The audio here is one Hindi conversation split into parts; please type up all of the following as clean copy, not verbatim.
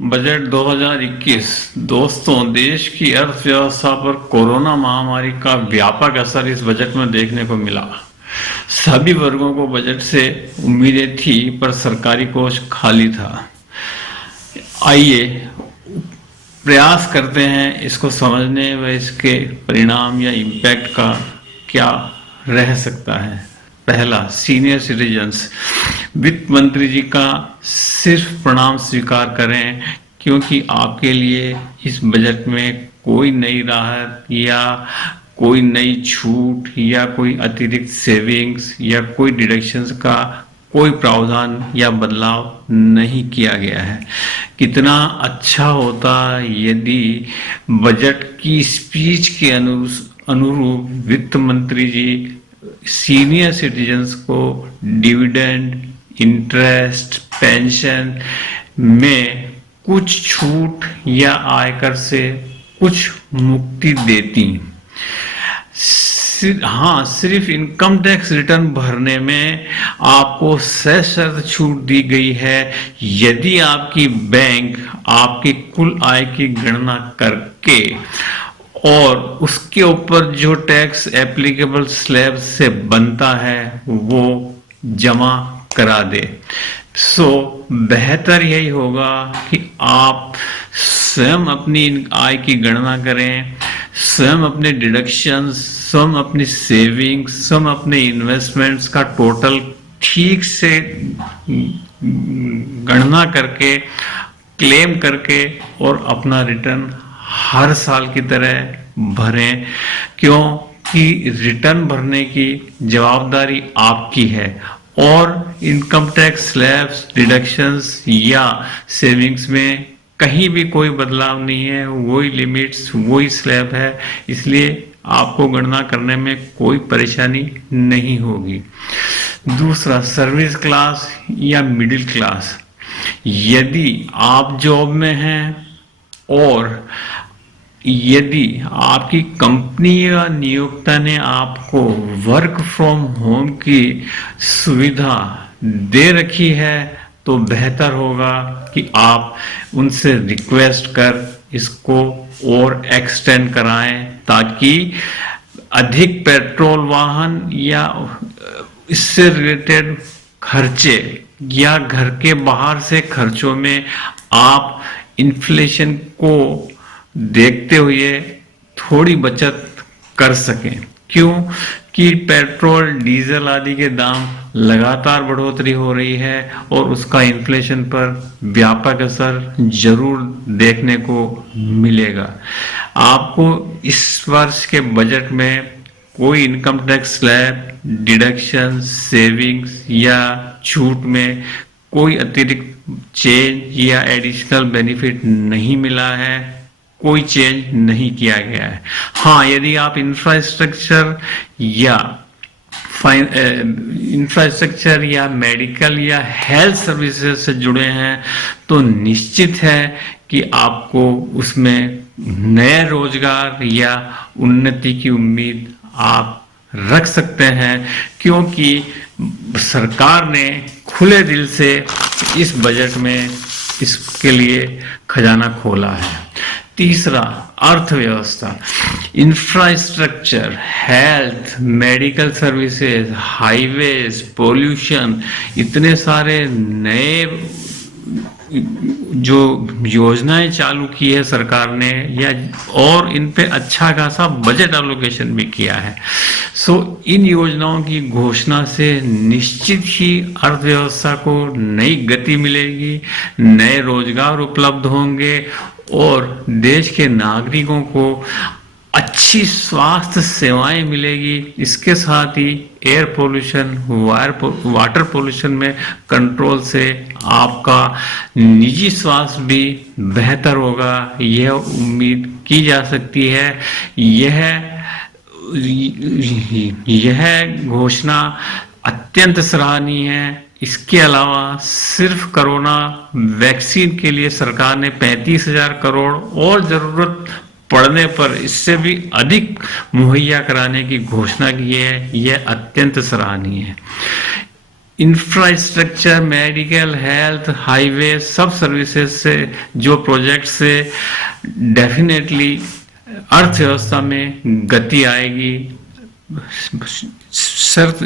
बजट 2021। दोस्तों, देश की अर्थव्यवस्था पर कोरोना महामारी का व्यापक असर इस बजट में देखने को मिला। सभी वर्गों को बजट से उम्मीदें थी, पर सरकारी कोष खाली था। आइए प्रयास करते हैं इसको समझने व इसके परिणाम या इम्पैक्ट का क्या रह सकता है। पहला, सीनियर सिटीजन्स। वित्त मंत्री जी का सिर्फ प्रणाम स्वीकार करें, क्योंकि आपके लिए इस बजट में कोई नई राहत या कोई नई छूट या कोई अतिरिक्त सेविंग्स या कोई डिडक्शंस का कोई प्रावधान या बदलाव नहीं किया गया है। कितना अच्छा होता यदि बजट की स्पीच के अनुरूप वित्त मंत्री जी सीनियर सिटीजन्स को डिविडेंड, इंटरेस्ट, पेंशन में कुछ छूट या आयकर से कुछ मुक्ति देती। हाँ, सिर्फ इनकम टैक्स रिटर्न भरने में आपको सशर्त छूट दी गई है यदि आपकी बैंक आपकी कुल आय की गणना करके और उसके ऊपर जो टैक्स एप्लीकेबल स्लैब से बनता है वो जमा करा दे। बेहतर यही होगा कि आप स्वयं अपनी आय की गणना करें, स्वयं अपने डिडक्शंस, स्वयं अपनी सेविंग्स, स्वयं अपने इन्वेस्टमेंट्स का टोटल ठीक से गणना करके, क्लेम करके और अपना रिटर्न हर साल की तरह भरें। क्योंकि रिटर्न भरने की जवाबदारी आपकी है और इनकम टैक्स स्लैब्स, डिडक्शंस या सेविंग्स में कहीं भी कोई बदलाव नहीं है, वही लिमिट्स, वही स्लैब है, इसलिए आपको गणना करने में कोई परेशानी नहीं होगी। दूसरा, सर्विस क्लास या मिडिल क्लास। यदि आप जॉब में हैं और यदि आपकी कंपनी या नियोक्ता ने आपको वर्क फ्रॉम होम की सुविधा दे रखी है तो बेहतर होगा कि आप उनसे रिक्वेस्ट कर इसको और एक्सटेंड कराएं, ताकि अधिक पेट्रोल वाहन या इससे रिलेटेड खर्चे या घर के बाहर से खर्चों में आप इन्फ्लेशन को देखते हुए थोड़ी बचत कर सकें। क्यों कि पेट्रोल, डीजल आदि के दाम लगातार बढ़ोतरी हो रही है और उसका इन्फ्लेशन पर व्यापक असर जरूर देखने को मिलेगा। आपको इस वर्ष के बजट में कोई income tax slab, deduction, savings या छूट में कोई अतिरिक्त चेंज या एडिशनल बेनिफिट नहीं मिला है, कोई चेंज नहीं किया गया है। हाँ, यदि आप इंफ्रास्ट्रक्चर या मेडिकल या हेल्थ सर्विसेज से जुड़े हैं तो निश्चित है कि आपको उसमें नए रोजगार या उन्नति की उम्मीद आप रख सकते हैं, क्योंकि सरकार ने खुले दिल से इस बजट में इसके लिए खजाना खोला है। तीसरा, अर्थव्यवस्था। Infrastructure, health, medical services, highways, pollution, इतने सारे नए जो योजनाएं चालू की है सरकार ने या और इन पे अच्छा खासा बजट एलोकेशन भी किया है। इन योजनाओं की घोषणा से निश्चित ही अर्थव्यवस्था को नई गति मिलेगी, नए रोजगार उपलब्ध होंगे और देश के नागरिकों को अच्छी स्वास्थ्य सेवाएं मिलेगी। इसके साथ ही एयर पोल्यूशन, वाटर पोल्यूशन में कंट्रोल से आपका निजी स्वास्थ्य भी बेहतर होगा, यह उम्मीद की जा सकती है। यह घोषणा अत्यंत सराहनीय है। इसके अलावा सिर्फ कोरोना वैक्सीन के लिए सरकार ने 35,000 करोड़ और जरूरत पड़ने पर इससे भी अधिक मुहैया कराने की घोषणा की है। यह अत्यंत सराहनीय है। इंफ्रास्ट्रक्चर, मेडिकल, हेल्थ, हाईवे, सब सर्विसेज से जो प्रोजेक्ट से डेफिनेटली अर्थव्यवस्था में गति आएगी। सिर्फ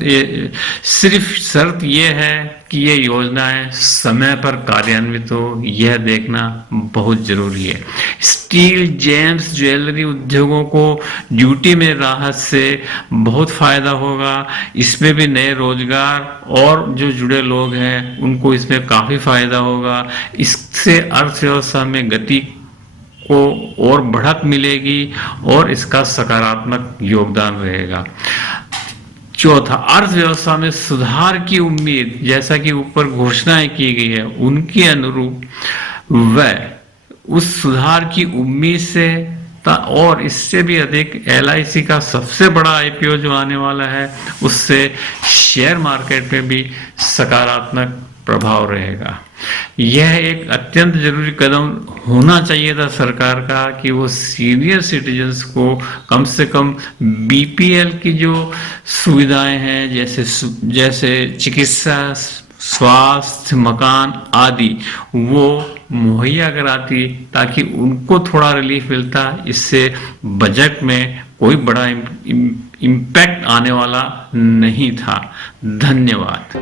ये है कि ये योजनाएं समय पर कार्यान्वित हो, यह देखना बहुत जरूरी है। स्टील, जेम्स, ज्वेलरी उद्योगों को ड्यूटी में राहत से बहुत फायदा होगा। इसमें भी नए रोजगार और जो जुड़े लोग हैं उनको इसमें काफी फायदा होगा। इससे अर्थव्यवस्था में गति को और बढ़त मिलेगी और इसका सकारात्मक योगदान रहेगा। चौथा, अर्थव्यवस्था में सुधार की उम्मीद, जैसा कि ऊपर घोषणाएं की गई है उनके अनुरूप वह उस सुधार की उम्मीद से और इससे भी अधिक LIC का सबसे बड़ा IPO जो आने वाला है उससे शेयर मार्केट में भी सकारात्मक प्रभाव रहेगा। यह एक अत्यंत जरूरी कदम होना चाहिए था सरकार का कि वो सीनियर सिटीजन्स को कम से कम BPL की जो सुविधाएं हैं जैसे चिकित्सा, स्वास्थ्य, मकान आदि वो मुहैया कराती ताकि उनको थोड़ा रिलीफ मिलता। इससे बजट में कोई बड़ा इम्पैक्ट आने वाला नहीं था। धन्यवाद।